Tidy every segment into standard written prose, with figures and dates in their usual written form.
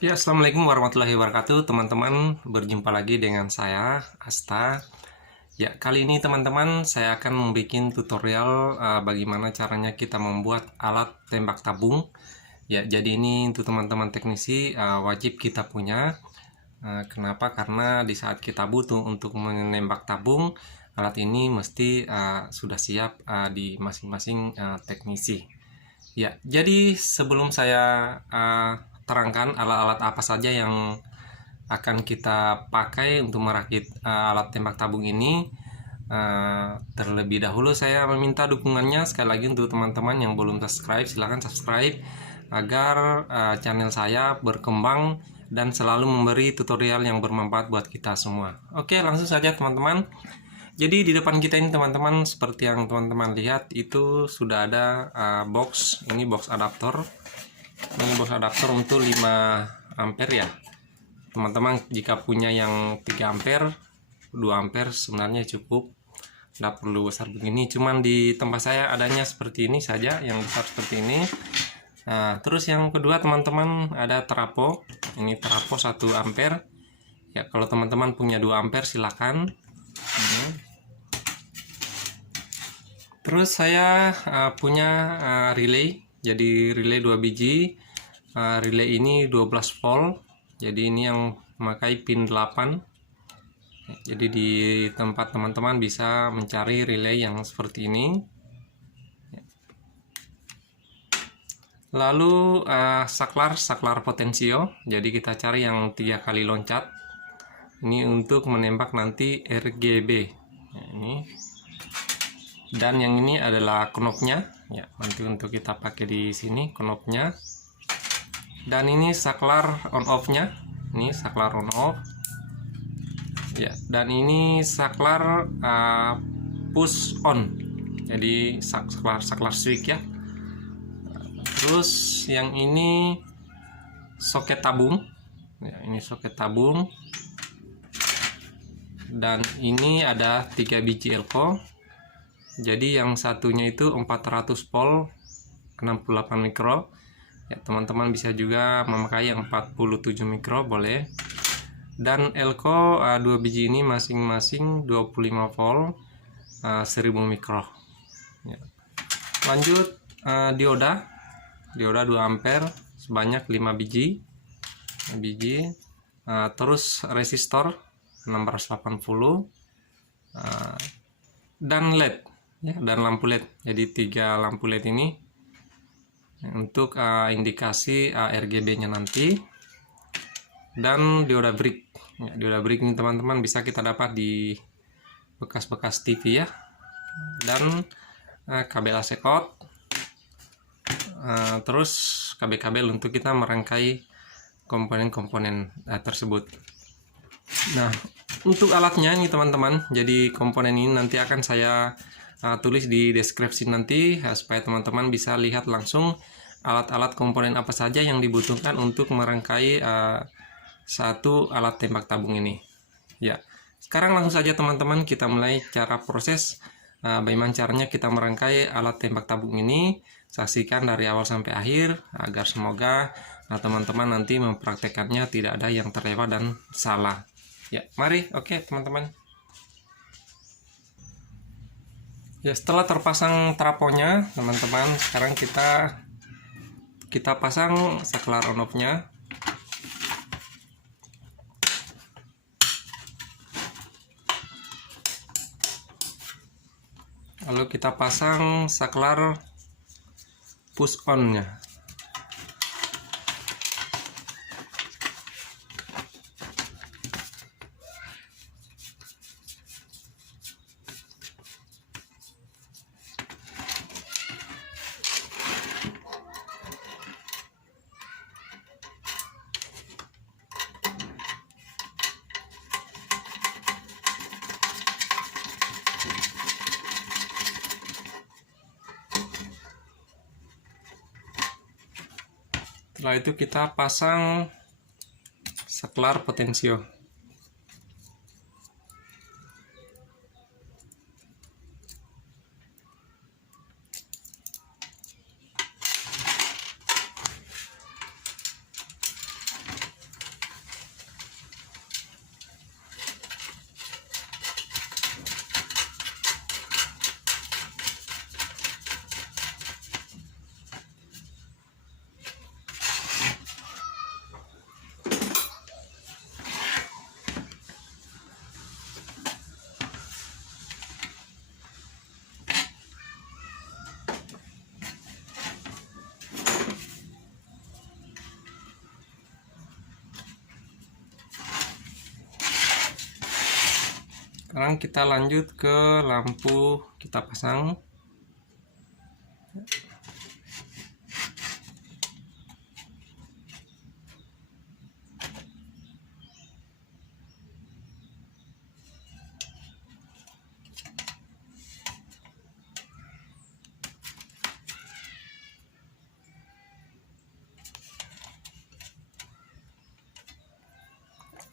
Ya, assalamualaikum warahmatullahi wabarakatuh, teman-teman. Berjumpa lagi dengan saya, Asta. Ya, kali ini teman-teman, saya akan membuat tutorial bagaimana caranya kita membuat alat tembak tabung. Ya, jadi ini untuk teman-teman teknisi wajib kita punya. Kenapa? Karena di saat kita butuh untuk menembak tabung, alat ini mesti sudah siap di masing-masing teknisi. Ya, jadi sebelum saya terangkan alat-alat apa saja yang akan kita pakai untuk merakit alat tembak tabung ini, terlebih dahulu saya meminta dukungannya sekali lagi untuk teman-teman yang belum subscribe, silahkan subscribe agar channel saya berkembang dan selalu memberi tutorial yang bermanfaat buat kita semua. Oke, langsung saja teman-teman. Jadi di depan kita ini teman-teman, seperti yang teman-teman lihat itu sudah ada box. Ini box adaptor. Ini box adaptor untuk 5 ampere ya. Teman-teman jika punya yang 3 ampere, 2 ampere sebenarnya cukup. Nggak perlu besar begini. Cuman di tempat saya adanya seperti ini saja, yang besar seperti ini. Nah, terus yang kedua teman-teman ada trafo. Ini trafo 1 ampere. Ya, kalau teman-teman punya 2 ampere silakan. Terus saya punya relay, jadi relay 2 biji. Relay ini 12 volt, jadi ini yang memakai pin 8. Jadi di tempat teman-teman bisa mencari relay yang seperti ini. Lalu saklar potensio, jadi kita cari yang 3 kali loncat. Ini untuk menembak nanti RGB. Nah, ini. Dan yang ini adalah knopnya ya, nanti untuk kita pakai di sini knopnya. Dan ini saklar on off nya, ini saklar on off ya. Dan ini saklar push on, jadi saklar switch ya. Terus yang ini soket tabung ya, ini soket tabung. Dan ini ada 3 biji elko. Jadi yang satunya itu 400 volt 68 mikro. Ya, teman-teman bisa juga memakai yang 47 mikro boleh. Dan elko 2 biji ini masing-masing 25 volt 1000 mikro. Ya. Lanjut dioda 2 ampere sebanyak 5 biji. Terus resistor 680 dan LED ya, dan lampu LED. Jadi 3 lampu LED ini untuk indikasi RGB nya nanti. Dan dioda brick ya, dioda brick ini teman-teman bisa kita dapat di bekas-bekas TV ya. Dan kabel AC cord, terus kabel-kabel untuk kita merangkai komponen-komponen tersebut. Nah, untuk alatnya ini teman-teman, jadi komponen ini nanti akan saya tulis di deskripsi nanti supaya teman-teman bisa lihat langsung alat-alat komponen apa saja yang dibutuhkan untuk merangkai satu alat tembak tabung ini. Ya, sekarang langsung saja teman-teman kita mulai cara proses bagaimana caranya kita merangkai alat tembak tabung ini. Saksikan dari awal sampai akhir agar semoga teman-teman nanti mempraktekannya tidak ada yang terlewat dan salah. Ya, mari. Oke, teman-teman. Ya, setelah terpasang trafonya, teman-teman, sekarang kita pasang saklar on off-nya. Lalu kita pasang saklar push on-nya. Setelah itu kita pasang saklar potensio. Sekarang kita lanjut ke lampu, kita pasang.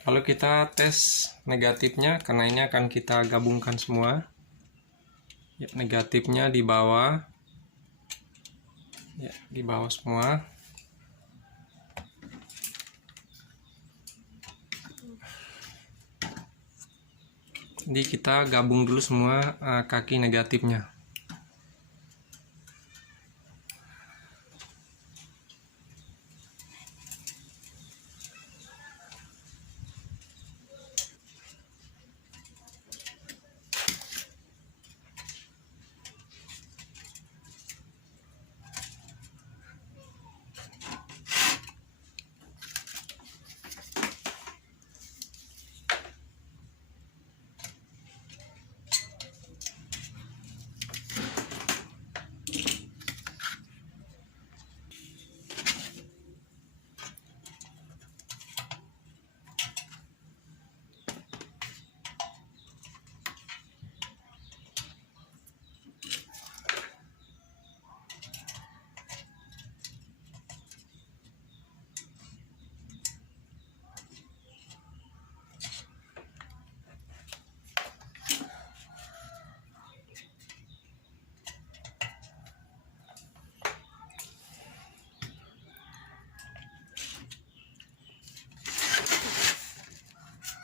Lalu kita tes negatifnya, karena ini akan kita gabungkan semua. Ya, negatifnya di bawah. Ya, di bawah semua. Jadi kita gabung dulu semua kaki negatifnya.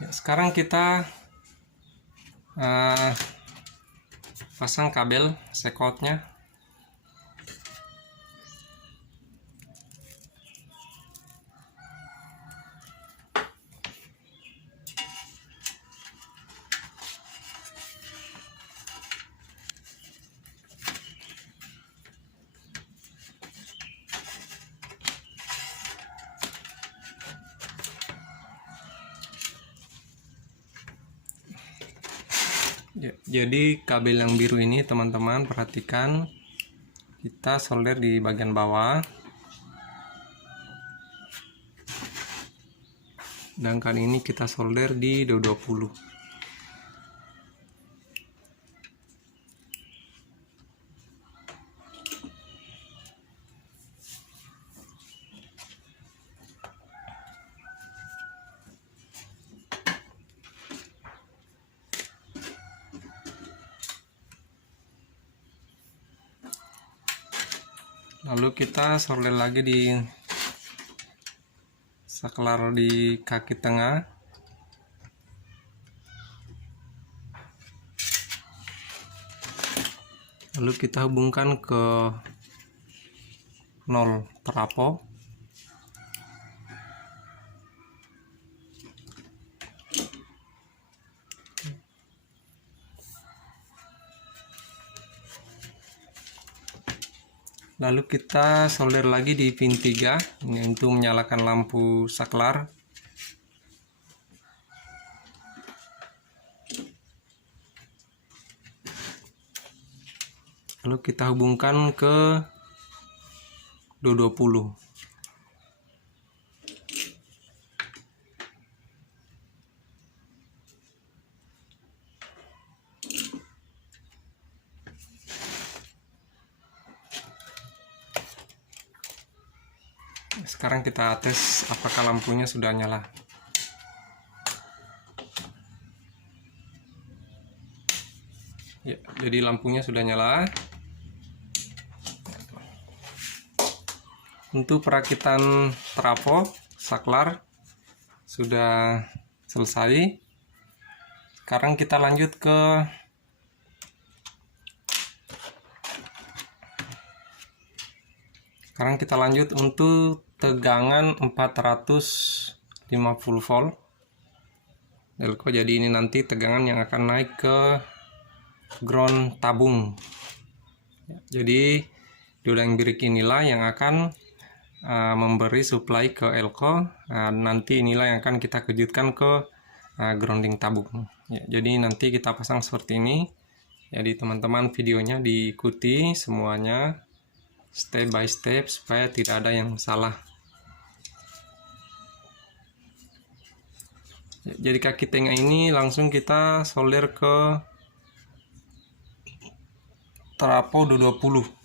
Ya, sekarang kita pasang kabel sekotnya. Ya, jadi kabel yang biru ini teman-teman perhatikan, kita solder di bagian bawah, sedangkan ini kita solder di 220. Lalu kita solder lagi di saklar di kaki tengah. Lalu kita hubungkan ke 0 trafo. Lalu kita solder lagi di pin 3 ini untuk menyalakan lampu saklar. Lalu kita hubungkan ke 220. Sekarang kita tes apakah lampunya sudah nyala. Ya, jadi lampunya sudah nyala. Untuk perakitan trafo saklar sudah selesai. Sekarang kita lanjut ke untuk tegangan 450 volt delco. Jadi ini nanti tegangan yang akan naik ke ground tabung. Jadi dioda yang biru inilah yang akan memberi supply ke elco. Nanti inilah yang akan kita kejutkan ke grounding tabung. Ya, jadi nanti kita pasang seperti ini. Jadi teman-teman videonya diikuti semuanya step by step supaya tidak ada yang salah. Ya, jadi kaki tengah ini langsung kita solder ke trafo 220.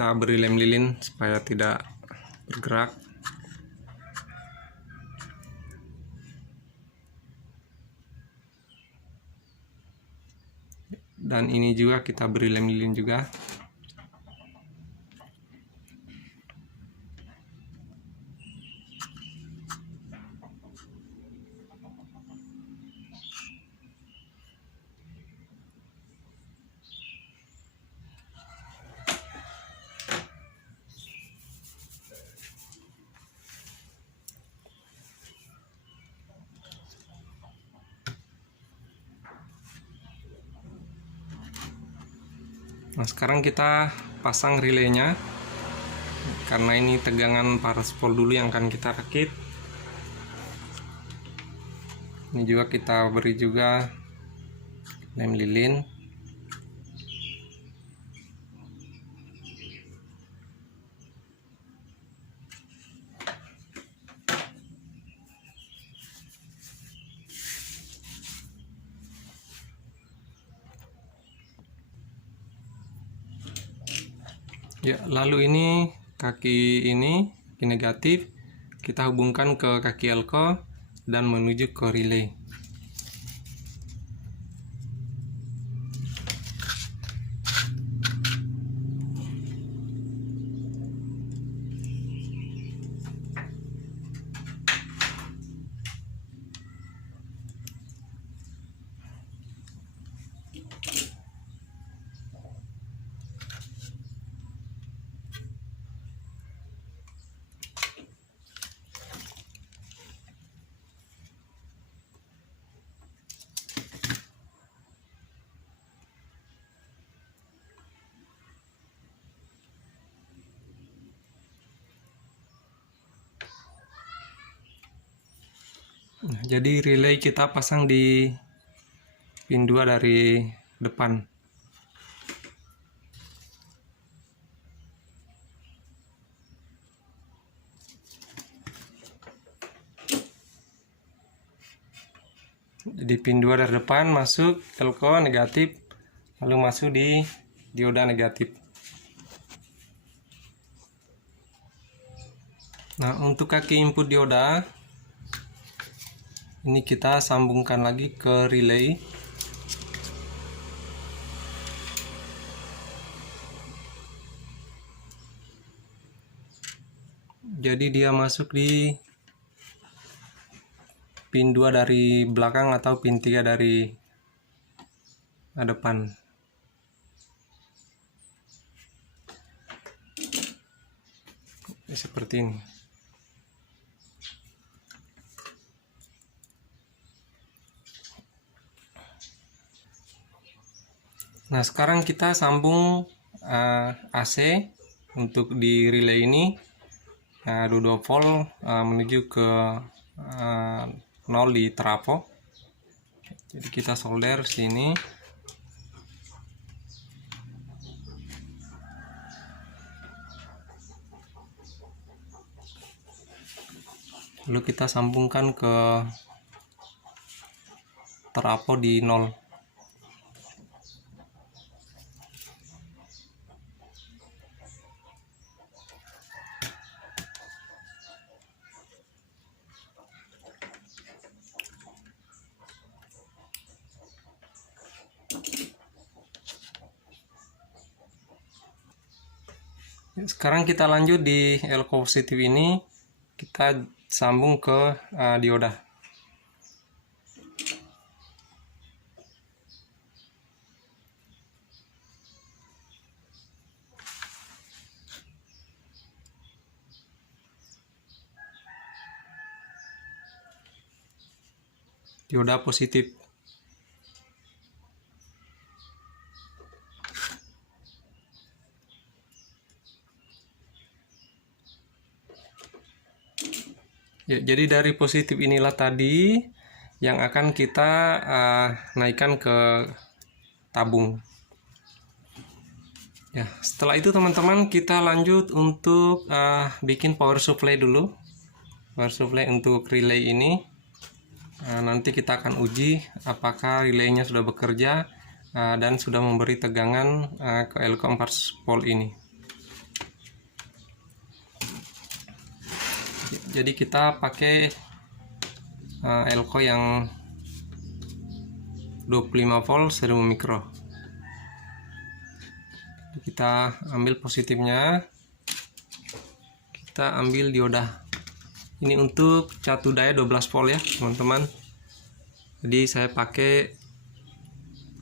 Kita beri lem lilin supaya tidak bergerak. Dan ini juga kita beri lem lilin juga. Nah, sekarang kita pasang relaynya. Karena ini tegangan paraspol dulu yang akan kita rakit. Ini juga kita beri juga lem lilin. Ya, lalu ini kaki negatif kita hubungkan ke kaki elko dan menuju ke relay. Nah, jadi relay kita pasang di pin 2 dari depan. Di pin 2 dari depan masuk elko negatif, lalu masuk di dioda negatif. Nah, untuk kaki input dioda ini kita sambungkan lagi ke relay. Jadi dia masuk di pin 2 dari belakang atau pin 3 dari depan. Seperti ini. Nah, sekarang kita sambung AC untuk di relay ini 22 volt menuju ke 0 di trafo. Jadi kita solder sini. Lalu kita sambungkan ke trafo di 0. Sekarang kita lanjut di elko positif ini, kita sambung ke dioda. dioda positif. Ya, jadi dari positif inilah tadi yang akan kita naikkan ke tabung. Ya, setelah itu teman-teman kita lanjut untuk bikin power supply dulu. Power supply untuk relay ini. Nanti kita akan uji apakah relaynya sudah bekerja dan sudah memberi tegangan ke Elco 4 volt ini. Jadi kita pakai Elco yang 25 volt 1000 mikro. Kita ambil positifnya, kita ambil dioda. Ini untuk catu daya 12 volt ya teman-teman. Jadi saya pakai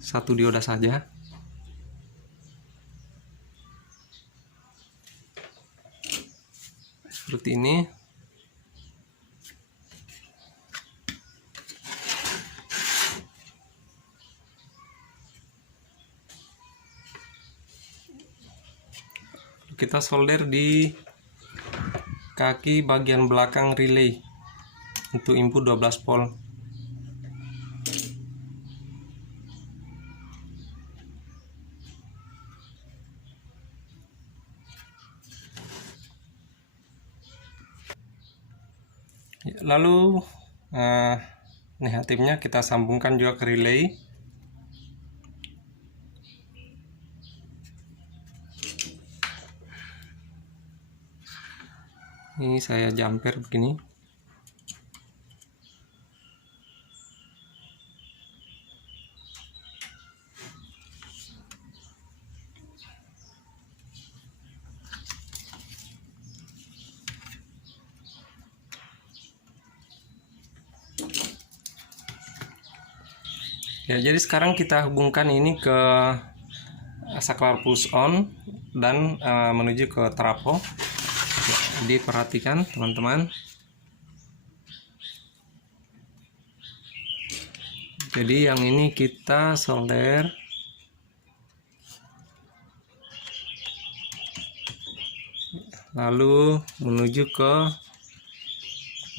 satu dioda saja. Seperti ini. Kita solder di kaki bagian belakang relay untuk input 12 volt. Lalu negatifnya kita sambungkan juga ke relay. Ini saya jumper begini. Ya, jadi sekarang kita hubungkan ini ke saklar push on dan menuju ke trafo. Jadi perhatikan teman-teman. Jadi yang ini kita solder. Lalu menuju ke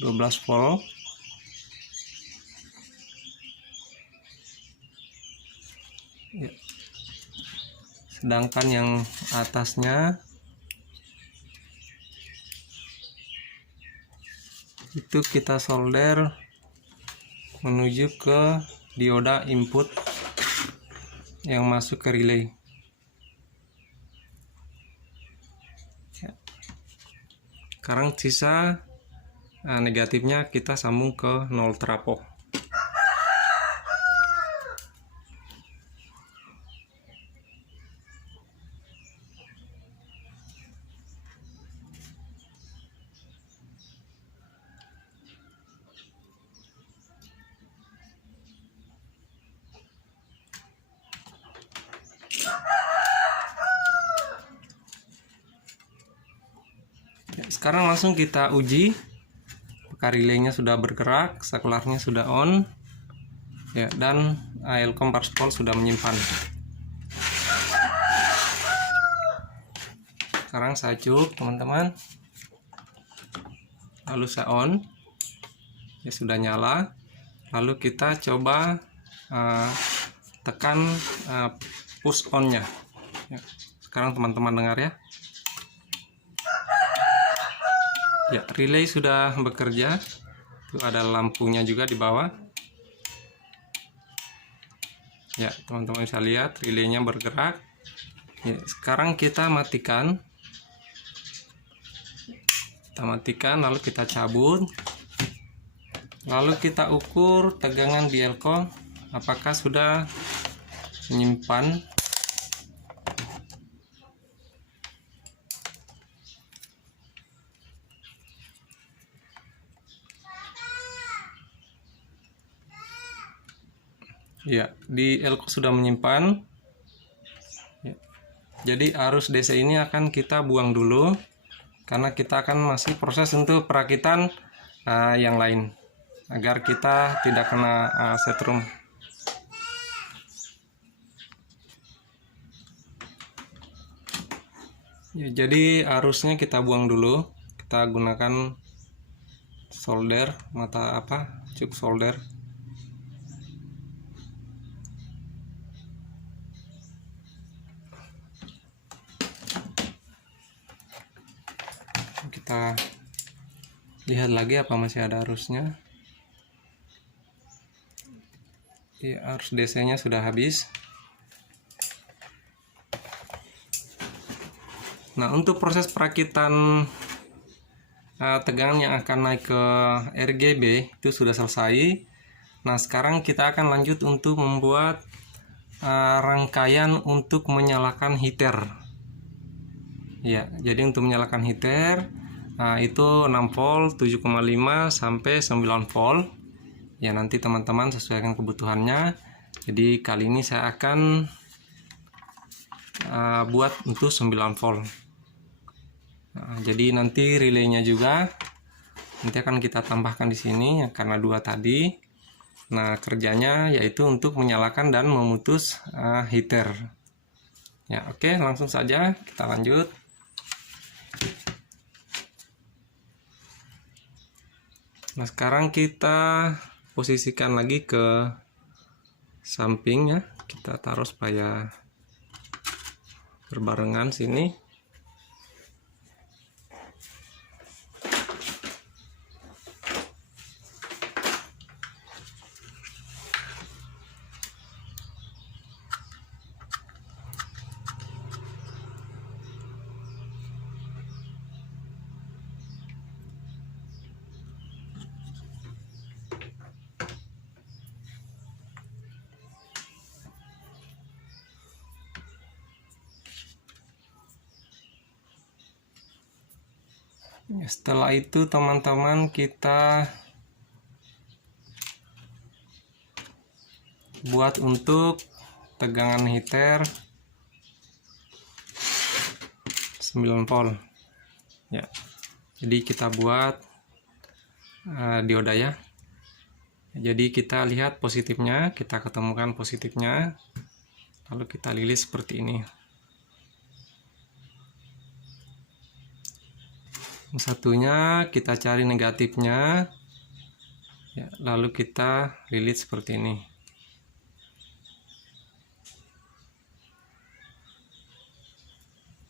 12 volt. Ya. Sedangkan yang atasnya itu kita solder menuju ke dioda input yang masuk ke relay. Ya. Sekarang sisa negatifnya kita sambung ke 0 trafo. Sekarang langsung kita uji apakah relaynya sudah bergerak, saklarnya sudah on ya, dan Elco 4 volt sudah menyimpan. Sekarang saya cuk teman-teman, lalu saya on ya, sudah nyala. Lalu kita coba tekan push on nya ya. Sekarang teman-teman dengar ya. Ya, relay sudah bekerja. Itu ada lampunya juga di bawah. Ya, teman-teman bisa lihat relaynya bergerak. Ya, sekarang kita matikan. Kita matikan, lalu kita cabut. Lalu kita ukur tegangan di Elco apakah sudah menyimpan. Ya, di Elco sudah menyimpan. Ya. Jadi arus DC ini akan kita buang dulu karena kita akan masih proses untuk perakitan yang lain. agar kita tidak kena setrum. Ya, jadi arusnya kita buang dulu. Kita gunakan solder, cuk solder. Kita lihat lagi apa masih ada arusnya. Ya, arus DC-nya sudah habis. Nah, untuk proses perakitan tegangan yang akan naik ke RGB itu sudah selesai. Nah, sekarang kita akan lanjut untuk membuat rangkaian untuk menyalakan heater. Ya, jadi untuk menyalakan heater itu 6 volt, 7,5 sampai 9 volt. Ya, nanti teman-teman sesuaikan kebutuhannya. Jadi kali ini saya akan buat untuk 9 volt. Nah, jadi nanti relaynya juga nanti akan kita tambahkan di sini ya, karena 2 tadi. Nah, kerjanya yaitu untuk menyalakan dan memutus heater. Ya, oke, langsung saja kita lanjut. Nah, sekarang kita posisikan lagi ke samping ya. Kita taruh supaya berbarengan sini. Setelah itu teman-teman kita buat untuk tegangan heater 9 volt ya. Jadi kita buat dioda ya. Jadi kita lihat positifnya, kita ketemukan positifnya, lalu kita lilis seperti ini. Satunya kita cari negatifnya ya, lalu kita lilit seperti ini.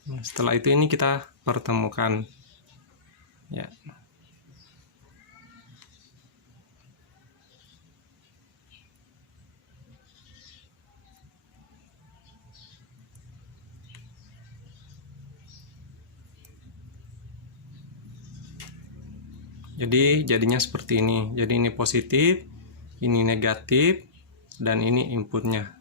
Nah, setelah itu ini kita pertemukan ya. Jadi jadinya seperti ini. Jadi ini positif, ini negatif, dan ini inputnya.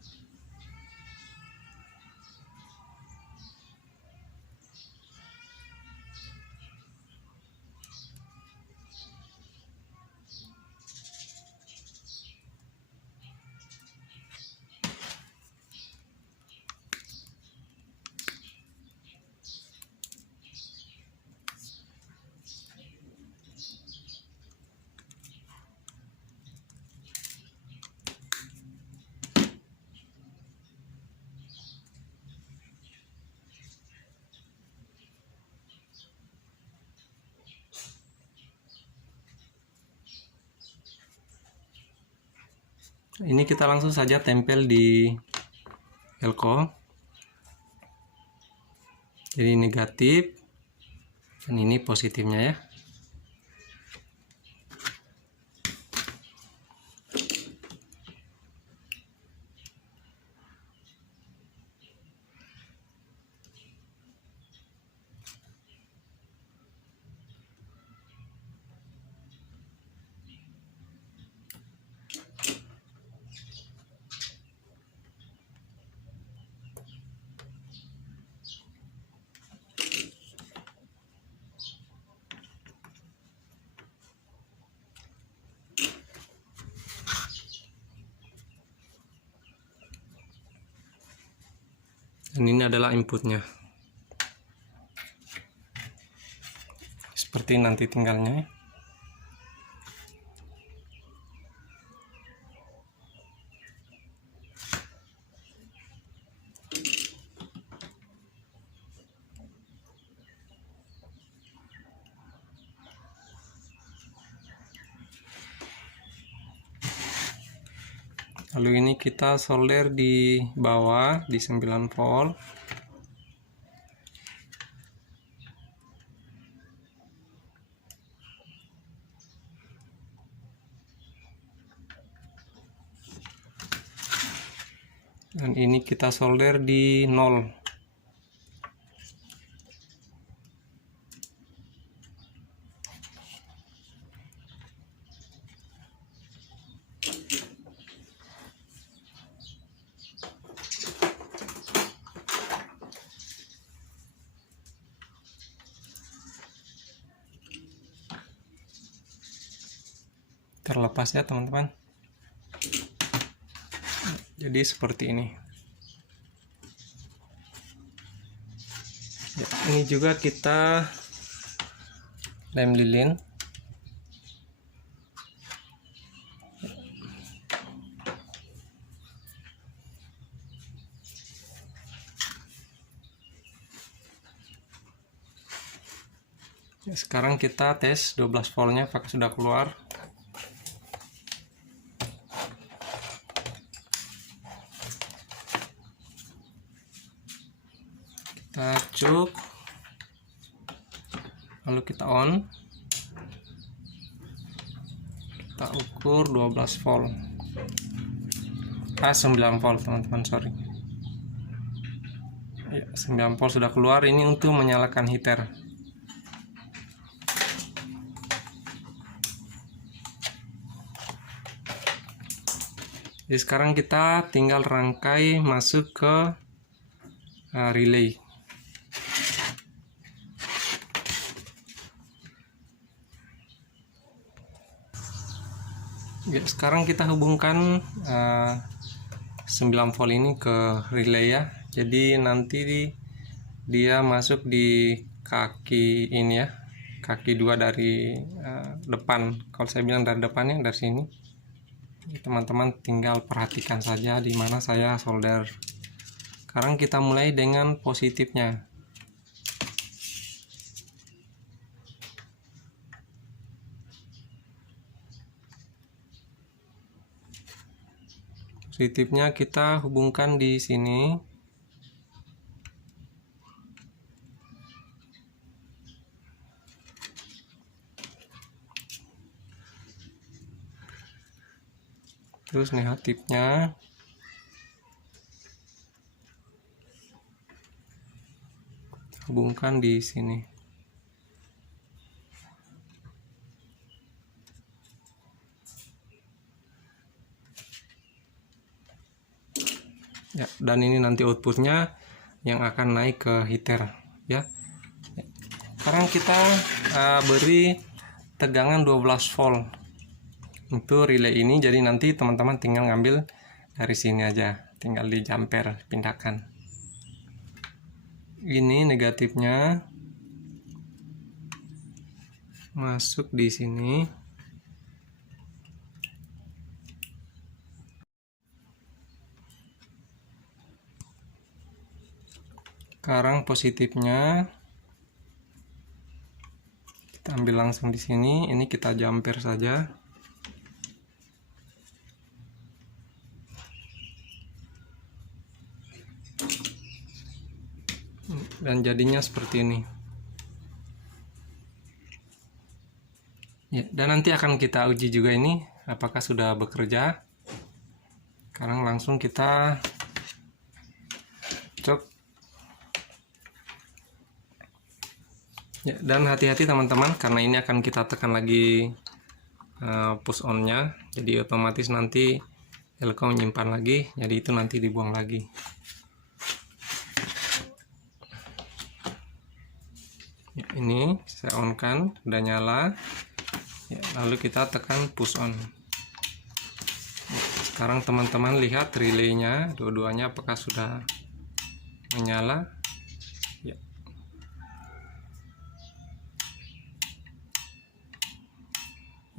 Ini kita langsung saja tempel di elko. Jadi negatif dan ini positifnya ya. Dan ini adalah inputnya. Seperti nanti tinggalnya ya. Lalu ini kita solder di bawah di 9 volt. Dan ini kita solder di 0. Terlepas ya teman-teman. Jadi seperti ini. Ya, ini juga kita lem lilin. Ya, sekarang kita tes 12 voltnya apakah sudah keluar. Kita cuk, lalu kita on, kita ukur 12 volt, 9 volt teman-teman, sorry ya, 9 volt sudah keluar. Ini untuk menyalakan heater. Jadi sekarang kita tinggal rangkai masuk ke relay. Ya, sekarang kita hubungkan 9 volt ini ke relay ya. Jadi nanti dia masuk di kaki ini ya, kaki 2 dari depan. Kalau saya bilang dari depannya dari sini. Teman-teman tinggal perhatikan saja di mana saya solder. Sekarang kita mulai dengan positifnya. Positifnya kita hubungkan di sini. Terus negatifnya hubungkan di sini. Ya, dan ini nanti outputnya yang akan naik ke heater ya. Sekarang kita beri tegangan 12 volt untuk relay ini. Jadi nanti teman-teman tinggal ngambil dari sini aja, tinggal di jumper pindahkan. Ini negatifnya masuk di sini. Sekarang positifnya kita ambil langsung di sini. Ini kita jumper saja. Dan jadinya seperti ini. Ya, dan nanti akan kita uji juga ini apakah sudah bekerja. Sekarang langsung kita cok. Ya, dan hati-hati teman-teman, karena ini akan kita tekan lagi push on-nya. Jadi otomatis nanti Elko menyimpan lagi, jadi itu nanti dibuang lagi. Ya, ini saya on kan, udah nyala. Ya, lalu kita tekan push on. Ya, sekarang teman-teman lihat relaynya, dua-duanya apakah sudah menyala. Ya.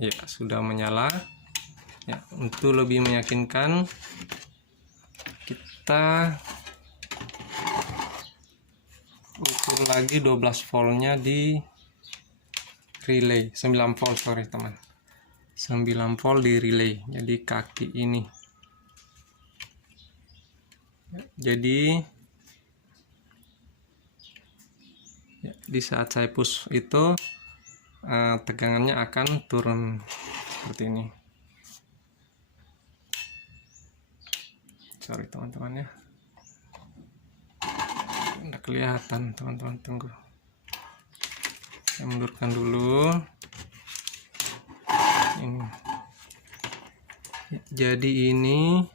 Ya, sudah menyala. Ya, untuk lebih meyakinkan kita ukur lagi 12 voltnya di relay. 9 volt, sorry teman, 9 volt di relay. Jadi kaki ini Jadi ya, di saat saya push itu tegangannya akan turun seperti ini. Sorry teman-teman ya, nggak kelihatan teman-teman, tunggu saya mundurkan dulu ini. Jadi ini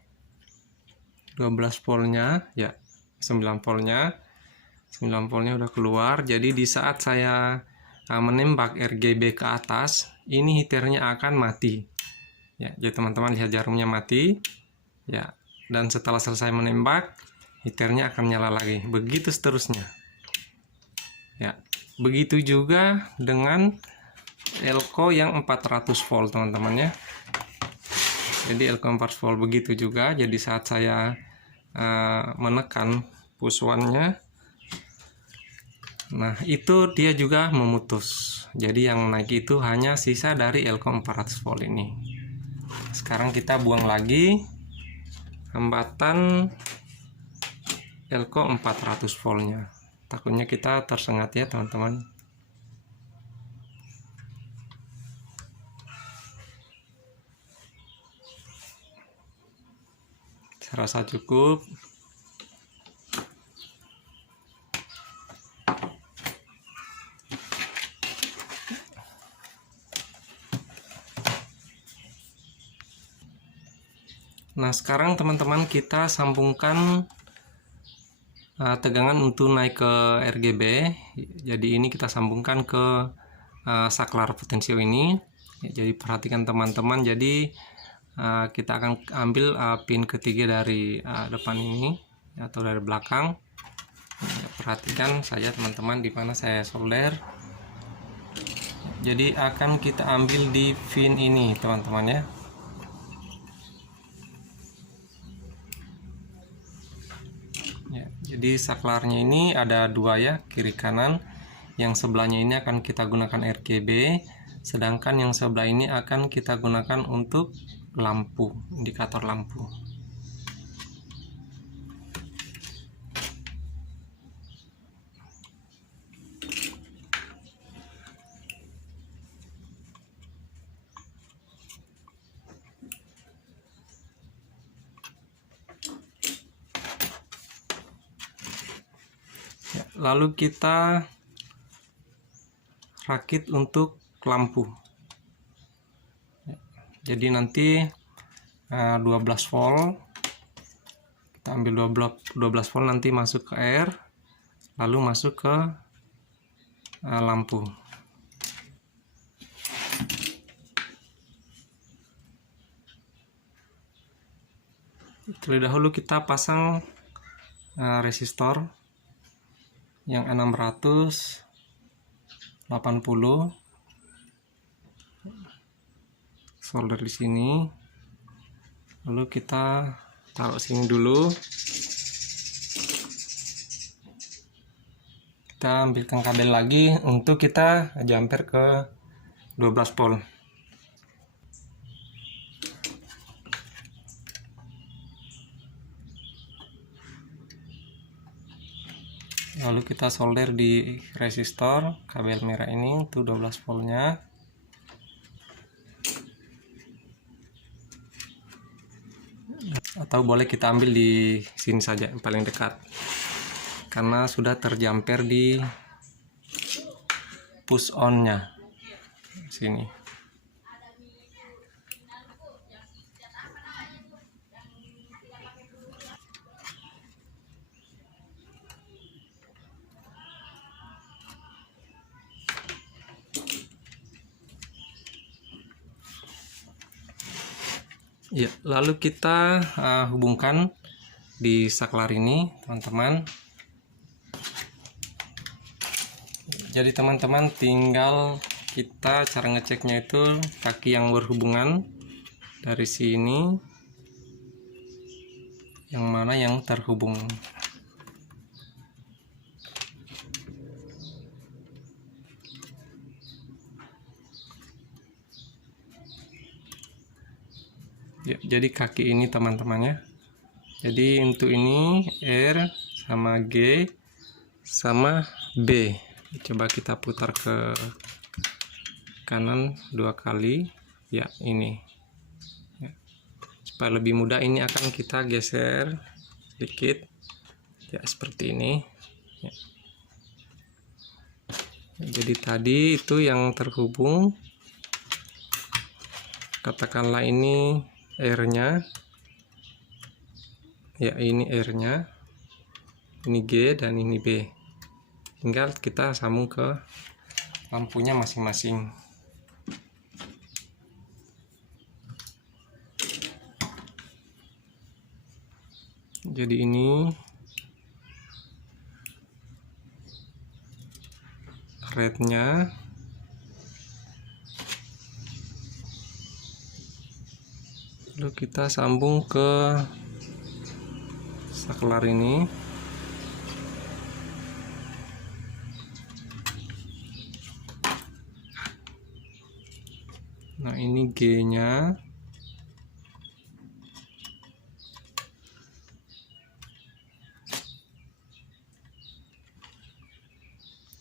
12 voltnya ya, 9 voltnya udah keluar. Jadi di saat saya menembak RGB ke atas, ini heaternya akan mati ya. Jadi teman-teman lihat jarumnya mati ya, dan setelah selesai menembak heaternya akan nyala lagi, begitu seterusnya ya. Begitu juga dengan elko yang 400 volt teman-teman ya. Jadi elko 400 volt begitu juga. Jadi saat saya menekan push one-nya, nah itu dia juga memutus. Jadi yang naik itu hanya sisa dari elko 400 volt ini. Sekarang kita buang lagi hambatan elko 400 voltnya. Takutnya kita tersengat ya teman-teman. Saya rasa cukup. Nah sekarang teman-teman kita sambungkan tegangan untuk naik ke RGB. Jadi ini kita sambungkan ke saklar potensio ini. Jadi perhatikan teman-teman, jadi kita akan ambil pin ketiga dari depan ini atau dari belakang. Perhatikan saja teman-teman di mana saya solder. Jadi akan kita ambil di pin ini teman-teman ya. Jadi saklarnya ini ada dua ya, kiri kanan. Yang sebelahnya ini akan kita gunakan RGB, sedangkan yang sebelah ini akan kita gunakan untuk lampu, indikator lampu. Lalu kita rakit untuk lampu. Jadi nanti 12 volt, kita ambil 12 volt nanti masuk ke air, lalu masuk ke lampu. Terlebih dahulu kita pasang resistor yang 680, solder di sini. Lalu kita taruh sini dulu. Kita ambilkan kabel lagi untuk kita jumper ke 12 volt. Lalu kita solder di resistor kabel merah ini untuk 12 voltnya. Atau boleh kita ambil di sini saja yang paling dekat, karena sudah terjamper di push on-nya sini. Ya, lalu kita hubungkan di saklar ini, teman-teman. Jadi teman-teman tinggal kita cara ngeceknya itu kaki yang berhubungan dari sini, yang mana yang terhubung. Ya, jadi kaki ini teman-teman ya. Jadi untuk ini R sama G sama B. Coba kita putar ke kanan 2 kali. Ya, ini. Ya. Supaya lebih mudah, ini akan kita geser sedikit. Ya, seperti ini. Ya. Jadi tadi itu yang terhubung, katakanlah ini R-nya. Ya, ini R-nya. Ini G dan ini B. Tinggal kita sambung ke lampunya masing-masing. Jadi ini rednya, lalu kita sambung ke saklar ini. Nah, ini G-nya.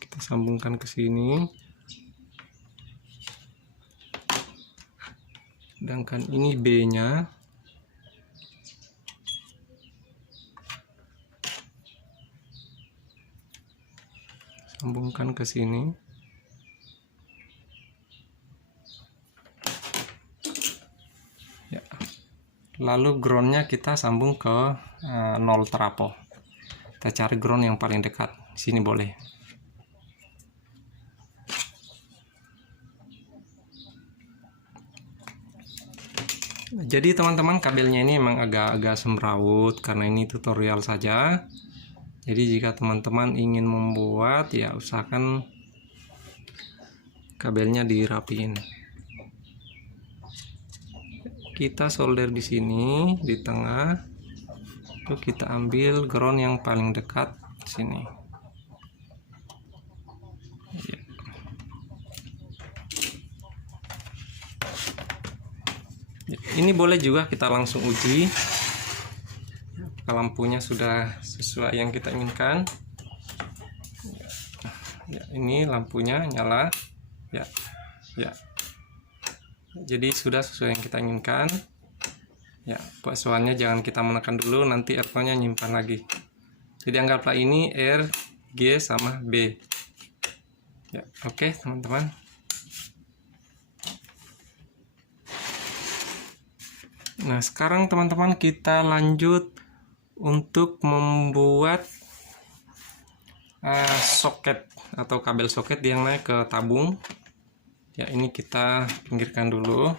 Kita sambungkan ke sini. Sedangkan ini B-nya. Sambungkan ke sini. Ya. Lalu groundnya kita sambung ke 0 trafo. Kita cari ground yang paling dekat. Sini boleh. Jadi teman-teman, kabelnya ini memang agak-agak semrawut karena ini tutorial saja. Jadi jika teman-teman ingin membuat, ya usahakan kabelnya dirapiin. Kita solder di sini di tengah. Lalu kita ambil ground yang paling dekat sini. Ya. Ini boleh juga kita langsung uji. Lampunya sudah sesuai yang kita inginkan. Ya, ini lampunya nyala. Ya, ya. Jadi sudah sesuai yang kita inginkan. Ya, pasuannya jangan kita menekan dulu, nanti R-nya nyimpan lagi. Jadi anggaplah ini R, G sama B. Ya, oke teman-teman. Nah, sekarang teman-teman kita lanjut untuk membuat soket atau kabel soket yang naik ke tabung. Ya, ini kita pinggirkan dulu.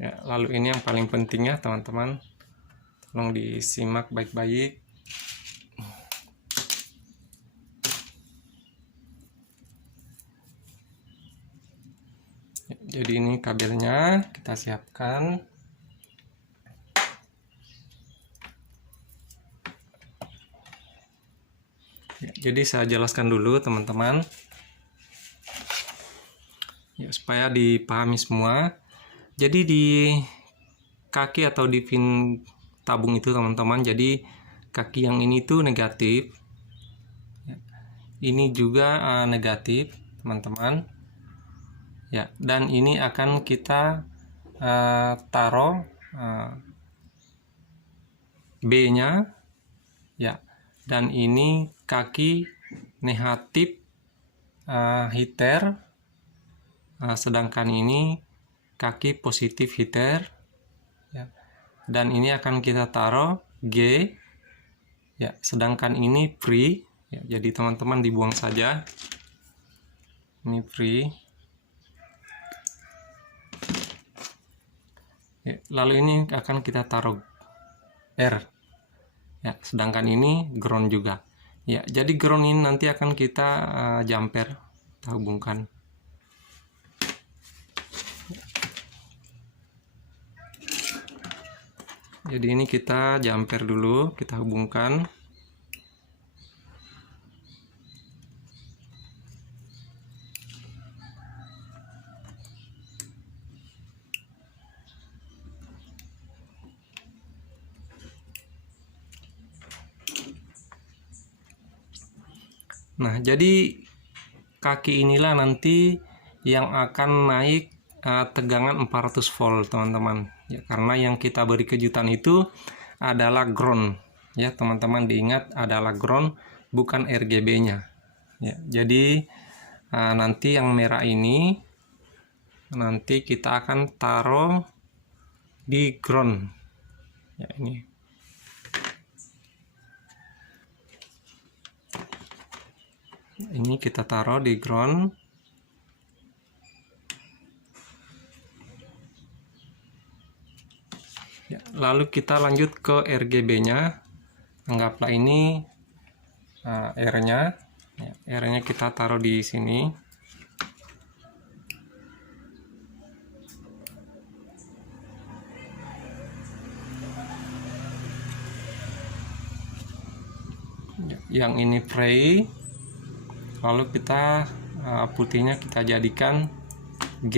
Ya, lalu ini yang paling penting ya teman-teman. Tolong disimak baik-baik. Ya, jadi ini kabelnya kita siapkan. Ya, jadi saya jelaskan dulu teman-teman. Ya, supaya dipahami semua. Jadi di kaki atau di pin tabung itu teman-teman, jadi kaki yang ini tuh negatif. Ya, ini juga negatif teman-teman. Ya, dan ini akan kita taruh B-nya. Ya, dan ini kaki negatif heater. Sedangkan ini kaki positif heater, ya. Dan ini akan kita taruh G, ya. Sedangkan ini free, ya. Jadi teman-teman dibuang saja. Ini free. Ya, lalu ini akan kita taruh R, ya. Sedangkan ini ground juga. Ya, jadi ground ini nanti akan kita jumper, kita hubungkan. Jadi ini kita jumper dulu, kita hubungkan. Nah, jadi kaki inilah nanti yang akan naik tegangan 400 volt, teman-teman. Ya, karena yang kita beri kejutan itu adalah ground. Ya, teman-teman diingat adalah ground, bukan RGB-nya. Ya, jadi nanti yang merah ini nanti kita akan taruh di ground. Ya, ini kita taruh di ground. Ya, lalu kita lanjut ke RGB-nya. Anggaplah ini R-nya. Ya, R-nya kita taruh di sini. Ya, yang ini pray. Lalu kita putihnya kita jadikan G.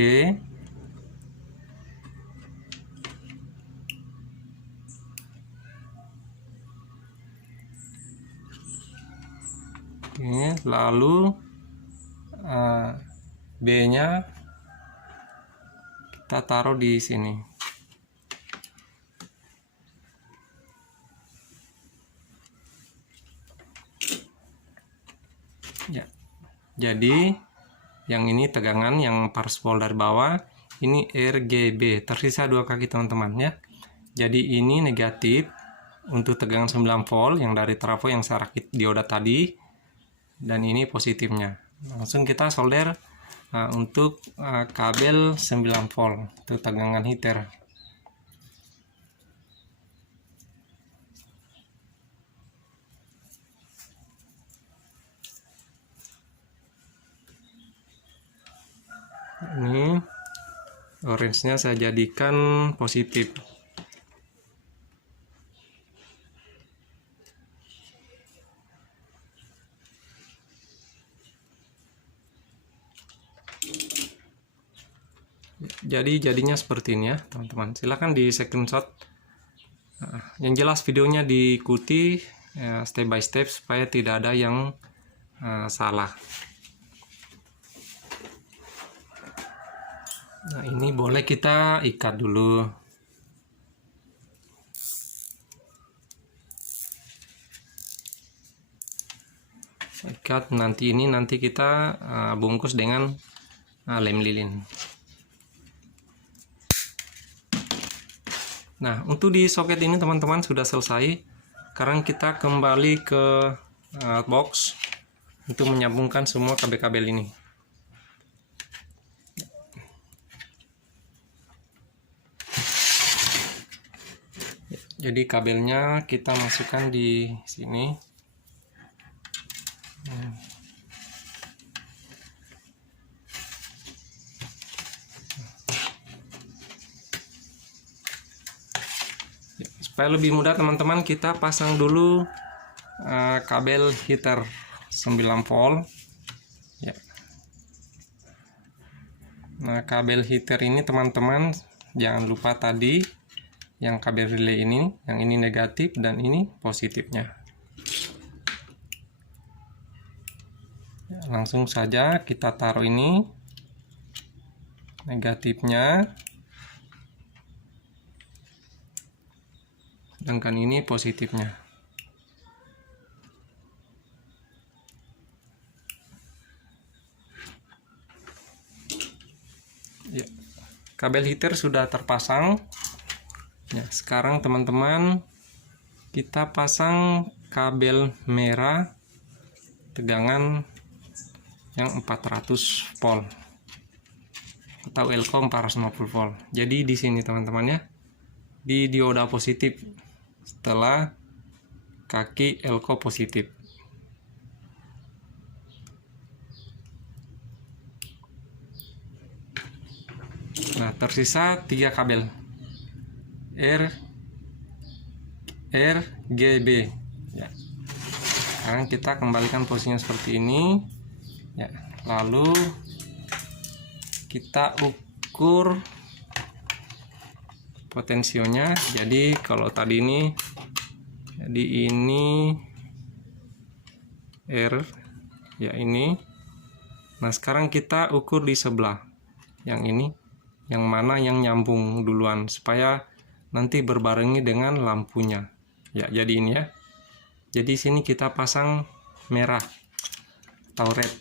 Oke, lalu B-nya kita taruh di sini. Ya, jadi yang ini tegangan yang pars volt dari bawah, ini RGB, tersisa 2 kaki, teman-teman ya. Jadi ini negatif untuk tegangan 9 volt yang dari trafo yang saya rakit dioda tadi, dan ini positifnya. Langsung kita solder untuk kabel 9 volt untuk tegangan heater. Ini orange-nya saya jadikan positif. Jadi jadinya seperti ini ya, teman-teman. Silahkan di screenshot. Yang jelas videonya diikuti ya, step by step supaya tidak ada yang salah. Nah, ini boleh kita ikat dulu. Ikat, nanti kita bungkus dengan lem lilin. Nah, untuk di soket ini teman-teman sudah selesai. Sekarang kita kembali ke box untuk menyambungkan semua kabel-kabel ini. Jadi kabelnya kita masukkan di sini. Supaya lebih mudah teman-teman, kita pasang dulu kabel heater 9 volt ya. Nah, kabel heater ini teman-teman jangan lupa tadi yang kabel relay ini, yang ini negatif dan ini positifnya ya. Langsung saja kita taruh ini negatifnya, sedangkan ini positifnya. Ya, kabel heater sudah terpasang. Ya, sekarang teman-teman kita pasang kabel merah tegangan yang 400 volt atau Elco 450 volt. Jadi di sini teman-teman ya, di dioda positif setelah kaki Elco positif. Nah, tersisa 3 kabel RGB ya. Sekarang kita kembalikan posisinya seperti ini ya. Lalu kita ukur potensionya. Jadi kalau tadi ini, jadi ini R, ya ini. Nah sekarang kita ukur di sebelah yang ini, yang mana yang nyambung duluan supaya nanti berbarengi dengan lampunya. Ya jadi ini ya. Jadi sini kita pasang merah atau red.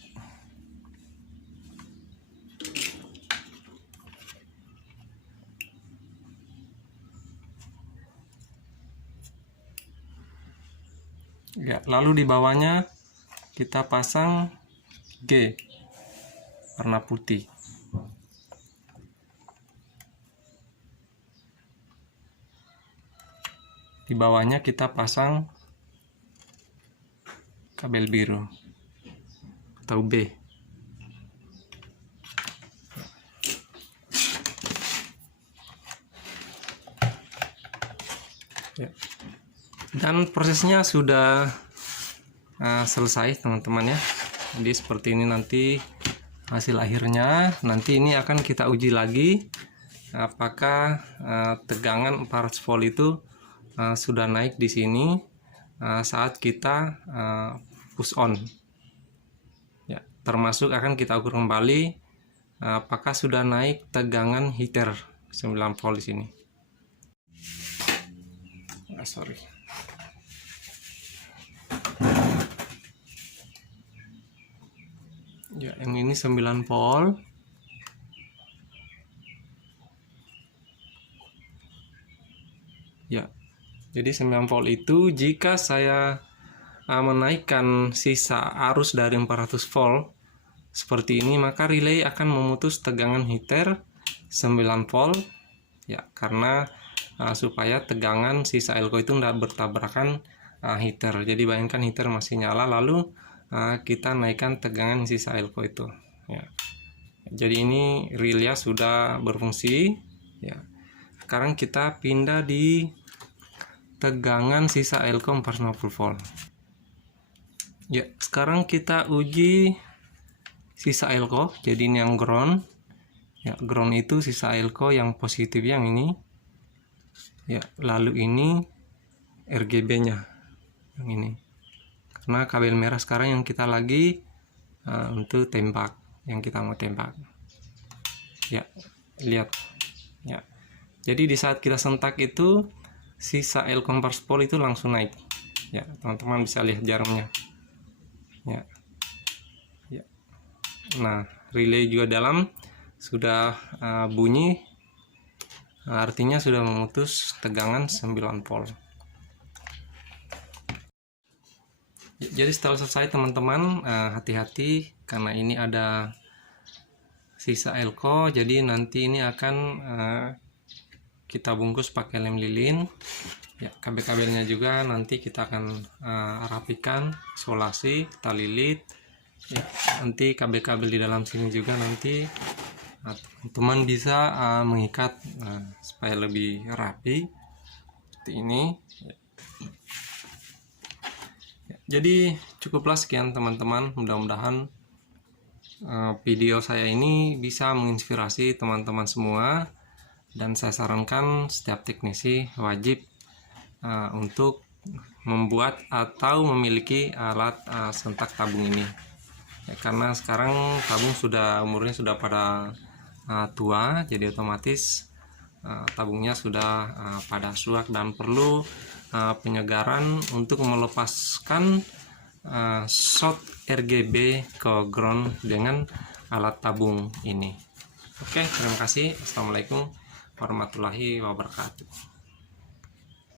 Ya, lalu di bawahnya kita pasang G warna putih. Di bawahnya kita pasang kabel biru atau B. Ya. Dan prosesnya sudah selesai teman-teman ya. Jadi seperti ini nanti hasil akhirnya. Nanti ini akan kita uji lagi apakah tegangan 400 volt itu sudah naik di sini saat kita push on. Ya, termasuk akan kita ukur kembali apakah sudah naik tegangan heater 9 volt di sini. Sorry. Ya, yang ini 9 volt. Ya. Jadi 9 volt itu jika saya menaikkan sisa arus dari 400 volt seperti ini, maka relay akan memutus tegangan heater 9 volt ya, karena supaya tegangan sisa elko itu tidak bertabrakan heater. Jadi bayangkan heater masih nyala, lalu kita naikkan tegangan sisa elko itu ya. Jadi ini relay sudah berfungsi ya. Sekarang kita pindah di tegangan sisa elko 450 volt. Ya, sekarang kita uji sisa elko. Jadi ini yang ground. Ya, ground itu sisa elko yang positif yang ini. Ya, lalu ini RGB-nya yang ini. Karena kabel merah sekarang yang kita lagi untuk tembak, yang kita mau tembak. Ya, lihat. Ya. Jadi di saat kita sentak itu sisa elko 400 volt itu langsung naik. Ya, teman-teman bisa lihat jarumnya. Ya. Ya. Nah, relay juga dalam sudah bunyi, artinya sudah memutus tegangan 9 volt. Jadi setelah selesai teman-teman, hati-hati karena ini ada sisa elko, jadi nanti ini akan kita bungkus pakai lem lilin. Ya, kabel-kabelnya juga nanti kita akan rapikan, isolasi, kita lilit. Ya, nanti kabel-kabel di dalam sini juga nanti teman-teman bisa mengikat supaya lebih rapi seperti ini. Ya, jadi cukuplah sekian teman-teman. Mudah-mudahan video saya ini bisa menginspirasi teman-teman semua, dan saya sarankan setiap teknisi wajib untuk membuat atau memiliki alat sentak tabung ini ya, karena sekarang tabung umurnya sudah pada tua, jadi otomatis tabungnya sudah pada rusak dan perlu penyegaran untuk melepaskan short RGB ke ground dengan alat tabung ini. Oke, terima kasih. Assalamualaikum warahmatullahi wabarakatuh.